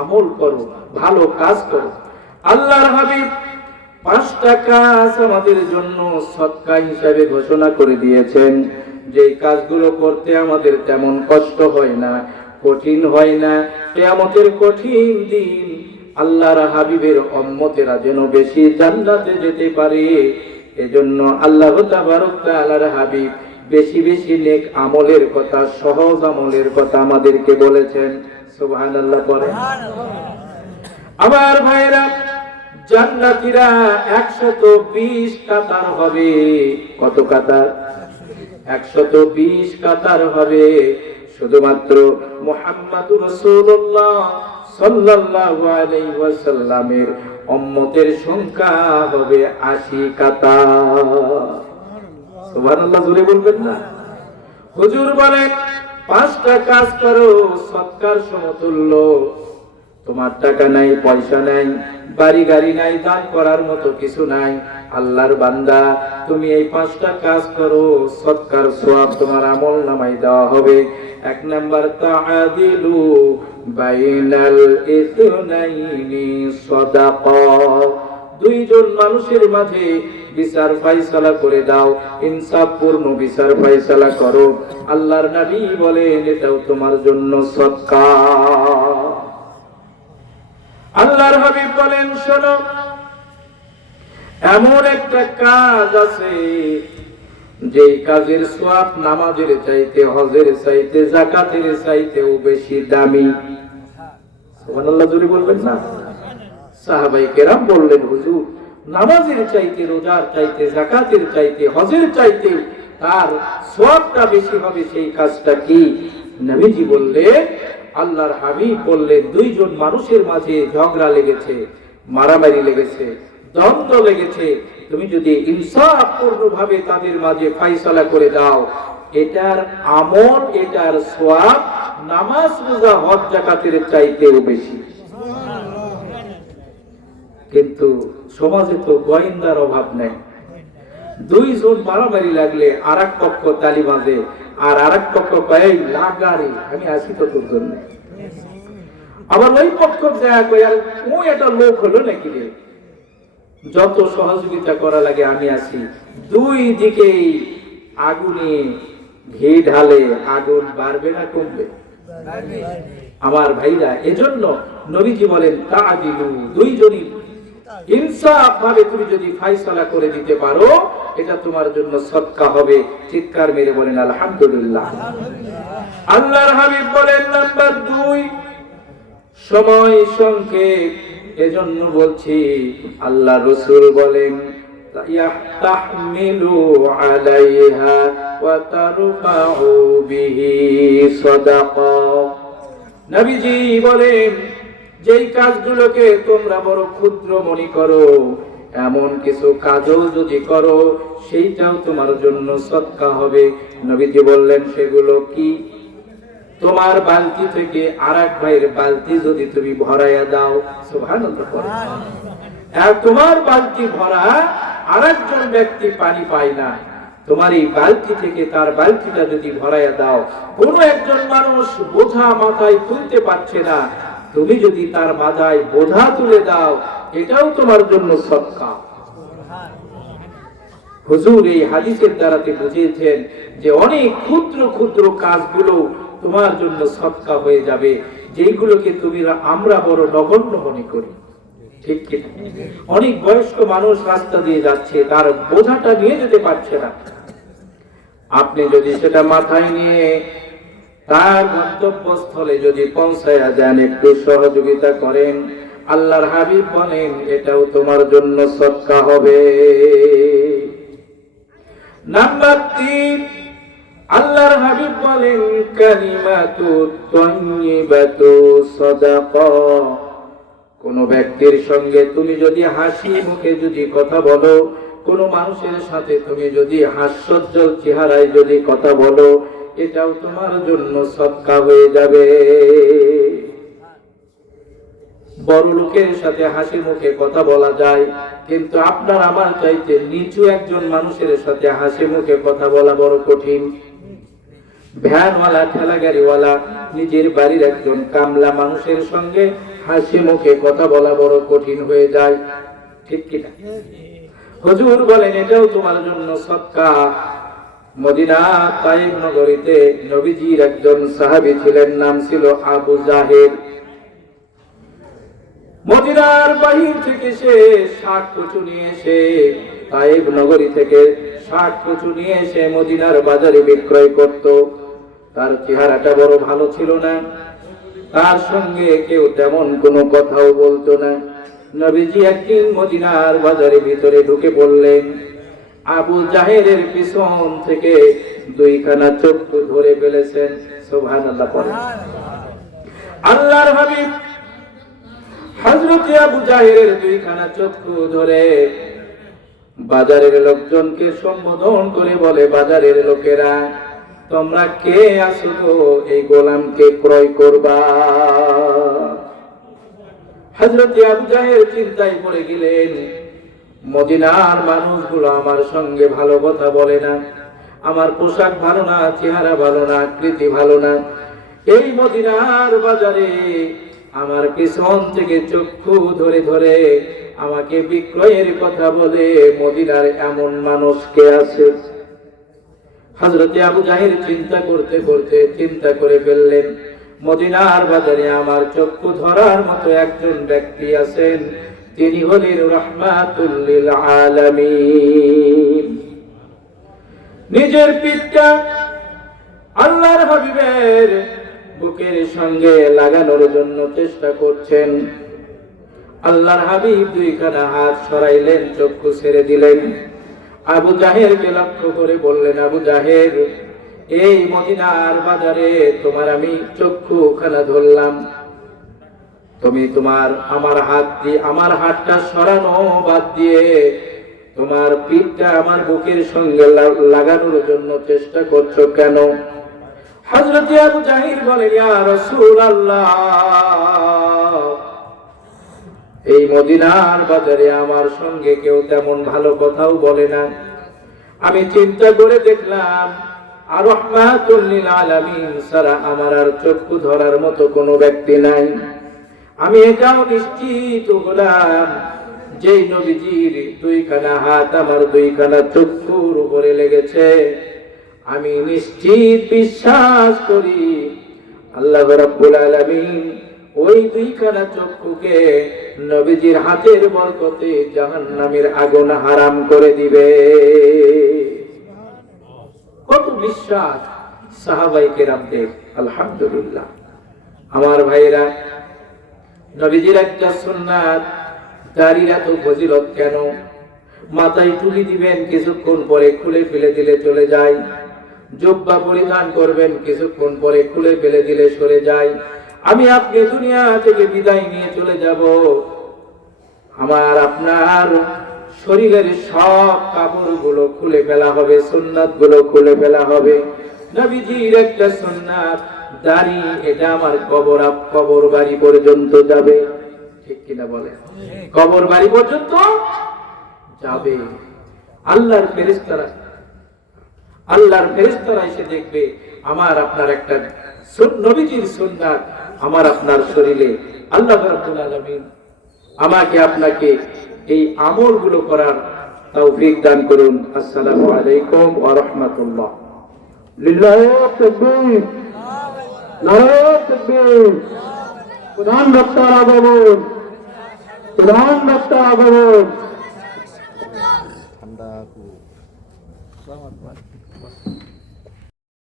আমল করো, ভালো কাজ করো। আল্লাহর হাবিব 5টা কাজ আমাদের জন্য সদকা হিসাবে ঘোষণা করে দিয়েছেন, যে কাজগুলো করতে আমাদের তেমন কষ্ট হয় না, কঠিন হয় না। কিয়ামতের কঠিন দিন আল্লাহর হাবিবের উম্মতেরা যেন বেশি জান্নাতে যেতে পারে, এজন্য আল্লাহ তাবারক তাআলার হাবিব বেশি বেশি নেক আমলের কথা, সহজ আমলের কথা আমাদেরকে বলেছেন। সুবহানাল্লাহ পড়ে। আমার ভাইরা, জান্নাতীরা 120 কাতার হবে। কত কাতার? 120 কাতার হবে। শুধুমাত্র মুহাম্মাদুর রাসূলুল্লাহ সাল্লাল্লাহু আলাইহি ওয়াসাল্লামের উম্মতের সংখ্যা হবে 80 কাতার। সুবহানাল্লাহ, জোরে বলবেন না? হুজুর বলেন 5টা কাজ করো সদকার সমতুল্য। তোমার টাকা নাই, পয়সা নাই, বাড়ি গাড়ি নাই, দান করার মতো কিছু নাই, আল্লাহর বান্দা তুমি এই 5টা কাজ করো, সদকার সওয়াব তোমার আমল নামায় দেওয়া হবে। 1 নাম্বার তাআদিলু বাইনাল ইসনাইনি সাদাকা, দুইজন মানুষের মাঝে বিচার ফায়সালা করে দাও, ইনসাফপূর্ণ বিচার ফায়সালা করো। আল্লাহর নবী বলেন এটাও তোমার জন্য সদকা। আল্লাহর হাবিব বলেন শোনো, এমন একটা কাজ আছে যে কাজের সওয়াব নামাজের চাইতে, হজের চাইতে, যাকাতের চাইতেও বেশি দামি। সুবহানাল্লাহ, জোরে বলবেন না? সাহাবায়ে কেরাম বললেন হুজুর নামাজের চাইতে, রোজার চাইতে, যাকাতের চাইতে, হজের চাইতে তার সওয়াবটা বেশি হবে, সেই কাজটা কি? নবীজি বললেন, আল্লাহর হাবিব বললেন দুইজন মানুষের মাঝে ঝগড়া লেগেছে, মারামারি লেগেছে, দ্বন্দ্ব লেগেছে, তুমি যদি ইনসাফপূর্ণ ভাবে তাদের মাঝে ফায়সালা করে দাও, এটার আমল, এটার সওয়াব নামাজ, রোজা, হজ, যাকাতের চাইতেও বেশি। কিন্তু সমাজে তো গোয়েন্দার অভাব নেই। দুইজন মারামারি লাগলে আরেক পক্ষ তালি বাজে, আর আরেক পক্ষ কয় লাগারে আমি আসি তো তোর জন্য। আবার ওই পক্ষ যায় কয় আর ও এটা লোক হলো নাকি রে, যত সহযোগিতা করা লাগে আমি আসি। দুই দিকে আগুনে ঘি ঢালে, আগুন বাড়বে না কমবে? আমার ভাইরা, এজন্য নবীজি বলেন তাআদিলু, দুইজনই ইনসাফ ভাবে তুমি যদি ফায়সালা করে দিতে পারো, এটা তোমার জন্য সদকা হবে। চিৎকার মেরে বলেন আলহামদুলিল্লাহ। আল্লাহর হাবিব বলেন নাম্বার 2, সময় সংক্ষেপ, এজন্য বলছি। আল্লাহ রাসূল বলেন তাহমিলু আলাইহা ওয়া তারফাউ বিহি সাদাকা। নবীজি বলেন, যেই কাজগুলোকে তোমরা বড় ক্ষুদ্র মনে করো, এমন কিছু কাজও যদি করো সেইটাও তোমার জন্য সদকা হবে। নবীজি বললেন, সেগুলো কি? তোমার বালতি থেকে আরেক ভাইয়ের বালতি যদি তুমি ভরাইয়া দাও, সুবহানাল্লাহ, আর তোমার বালতি ভরা আরেকজন ব্যক্তি পানি পায় না, তোমার এই বালতি থেকে তার বালতিটা যদি ভরাইয়া দাও, কোনো একজন মানুষ বোঝা মাথায় তুলতে পারছে না, তুমি যদি তার মাথায় বোঝা তুলে দাও, এটাও তোমার জন্য সদকা। হুজুর এই হাদিসের দ্বারাতে বুঝিয়েছেন যে অনেক ক্ষুদ্র ক্ষুদ্র কাজগুলো তোমার জন্য সদকা হয়ে যাবে, যেগুলোকে আমরা বড় নগণ্য মনে করি, ঠিক কি? অনেক বয়স্ক মানুষ রাস্তা দিয়ে যাচ্ছে, তার বোঝাটা নিয়ে যেতে পারছে না, আপনি যদি সেটা মাথায় নিয়ে তার গন্তব্যস্থলে যদি পৌঁছায়া দেন, একটু সহযোগিতা করেন, আল্লাহর হাবিব বলেন এটাও তোমার জন্য সদকা হবে। নাম্বার 3, আল্লাহর হাবিব বলেন কালিমাতু তাইয়্যিবাতু সাদাকা। কোন ব্যক্তির সঙ্গে তুমি যদি হাসি মুখে যদি কথা বলো, কোন মানুষের সাথে তুমি যদি হাস্যোজ্জ্বল চেহারায় যদি কথা বলো, এটাও তোমার জন্য সদকা হয়ে যাবে। বড় লোকের সাথে হাসি মুখে কথা বলা যায়, কিন্তু আপনার আমার চাইতে নিচু একজন মানুষের সাথে হাসি মুখে কথা বলা বড় কঠিন। ভ্যানওয়ালা, ঠেলা গাড়িওয়ালা, নিজের বাড়ির একজন কামলা মানুষের সঙ্গে হাসি মুখে কথা বলা বড় কঠিন হয়ে যায়, ঠিক কিনা? হুজুর বলেন এটাও তোমার জন্য সদকা। মদিনা তাইফ নগরীতে নবীজির একজন সাহাবী ছিলেন, নাম ছিল আবু জাহেল। মদিনার বাহির থেকে সে শাক কচু নিয়ে এসে, তাইফ নগরী থেকে শাক কচু নিয়ে এসে মদিনার বাজারে বিক্রয় করত। তার চেহারাটা বড় ভালো ছিল না, তার সঙ্গে কেউ তেমন কোনো কথাও বলতো না। নবীজি একদিন মদিনার বাজারে ভিতরে ঢুকে পড়লেন, আবু জাহেলের পিছন থেকে 2খানা চক্ষু ধরে ফেলেছেন। সুবহানাল্লাহ। আল্লাহর হাবিব হযরত আবু জাহেলের 2খানা চক্ষু ধরে বাজারের লোকজনকে সম্বোধন করে বলে, বাজারের লোকেরা, তোমরা কে আছো এই গোলামকে ক্রয় করবা? হযরত আবু জাহেল চিন্তায় পড়ে গেলেন, মদিনার মানুষগুলো আমার সঙ্গে ভালো কথা বলে না, আমার পোশাক ভালো না, চেহারা ভালো না, আকৃতি ভালো না, এই মদিনার বাজারে আমার পিছন থেকে চক্ষু ধরে ধরে আমাকে বিক্রয়ের কথা বলে, মদিনার এমন মানুষ কে আছে? হযরত আবু জাহেল চিন্তা করতে করতে চিন্তা করে ফেললেন, মদিনার বাজারে আমার চক্ষু ধরার মতো একজন ব্যক্তি আছেন, তিনি হলেন রাহমাতুল লিল আলামিন। নিজের পিঠটা আল্লাহর হাবিবের বুকের সঙ্গে লাগানোর জন্য চেষ্টা করছেন। আল্লাহর হাবিব 2খানা হাত সরাইলেন, চক্ষু ছেড়ে দিলেন। আবু জাহেলকে লক্ষ্য করে বললেন, আবু জাহেল, এই মদিনার বাজারে তোমার আমি চক্ষুখানা ধরলাম, তুমি আমার হাতটা সরানো বাদ দিয়ে তোমার পিঠটা আমার বুকের সঙ্গে লাগানোর জন্য চেষ্টা করছো কেন? হযরত আবু জাহেল বলেন, ইয়া রাসূলুল্লাহ, এই মদিনার বাজারে আমার সঙ্গে কেউ তেমন ভালো কথাও বলে না, আমি চিন্তা করে দেখলাম আর রাহমাতুল লিল আলামিন ছাড়া আমার আর চক্ষু ধরার মতো কোনো ব্যক্তি নাই। আমি এটাও নিশ্চিত হলাম যেই নবীজির 2খানা হাত আমার 2খানা চক্ষুর উপরে লেগেছে, আমি নিশ্চিত বিশ্বাস করি আল্লাহ রাব্বুল আলামিন ওই 2খানা চক্ষুকে নবীজির হাতের বরকতে জাহান্নামের আগুন হারাম করে দিবে। কত বিশ্বাস সাহাবায়ে কেরামদের! আলহামদুলিল্লাহ। আমার ভাইরা, নবীজির একটা সুন্নাত, দাড়ির এত ফজিলত কেন? মাথায় টুপি দিবেন, কিছুক্ষণ পরে খুলে ফেলে দিলে চলে যায়। জুব্বা পরিধান করবেন, কিছুক্ষণ পরে খুলে ফেলে দিলে সরে যায়। আমি আপনি দুনিয়া থেকে বিদায় নিয়ে চলে যাব, আমার আপনার শরীরের সব কাপড়গুলো খুলে ফেলা হবে, সুন্নাত গুলো খুলে ফেলা হবে। নবীজির একটা সুন্নাত দাড়ি, এটা আমার কবর বাড়ি পর্যন্ত যাবে, ঠিক কিনা বলে? কবর বাড়ি পর্যন্ত যাবে। আল্লাহর ফেরেশতারা এসে দেখবে আমার আপনার একটা নবীজির সুন্নাত আমার আপনার শরীরে। আল্লাহ রাব্বুল আলামিন আমাকে আপনাকে এই আমলগুলো করার তৌফিক দান করুন। আসসালামু আলাইকুম ওয়া রাহমাতুল্লাহ। লিল্লাহি তাকবীর, নারায়ে তাকবীর। প্রধান বক্তা আগমন, প্রধান বক্তা আগমন।